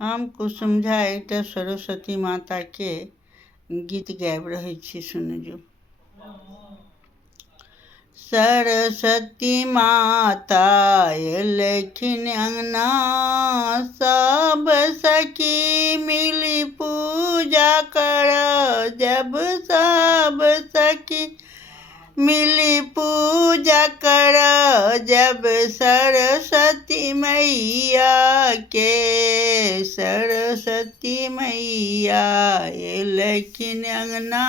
हम कुसुम झा एकटा सरस्वती माता के गीत गाबि रहल छी, सुनजू। सरस्वती माता एलखिन अंगना, सब सखी मिली पूजा कर। जब सब सखी मिली पूजा कर, जब सरस्वती मैया के, सरस्वती मैया एलखिन अंगना।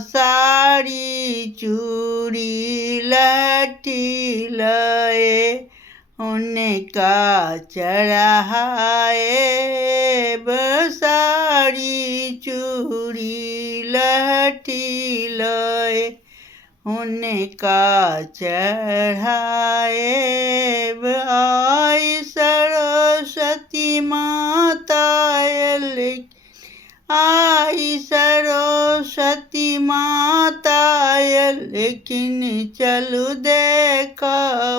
साड़ी चूड़ी लहठी लए उनका चढ़ाए। साड़ी चूड़ी लहठी लए उनका चढ़ाए। आई सरस्वती माता आई सरस्वती माता एलखिन, चलू देख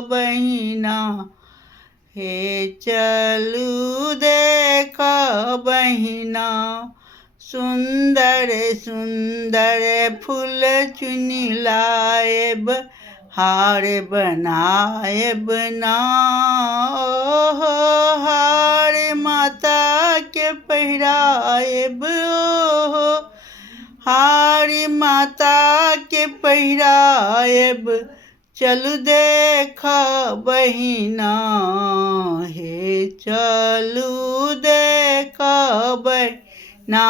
बहिना, हे चलू देख बहिना। सुंदर सुंदर फूल चुनी लाएब, हार बनाएब ना। हार माता के पहिराएब, हार माता के पहिराएब। चलू देख बहिना, हे चलू देख बहिना।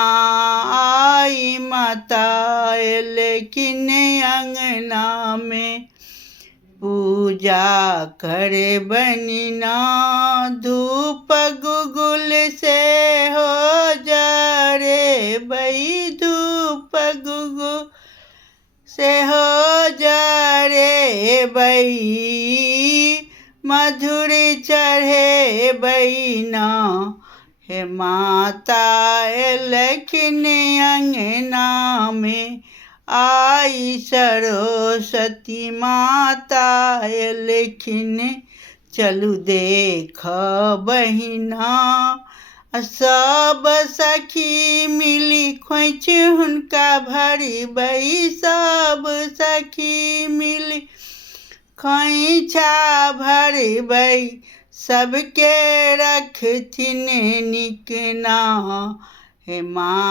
आई माता एलखिन अंगना में, पूजा करे बनिना। धूप गुगुल से हो जरे बई, धूप गुगुल से हो जरे बई। मधुर चढ़े बहिना, हे माता एलखिन अंगना में। आई सरस्वती माता एलखिन, चलू देख बहिना। सब सखी मिली खोइछ हुनका भरी बई, सब सखी मिली खोइछा भरी बई। सबके रखथिन निक ना, हे माँ।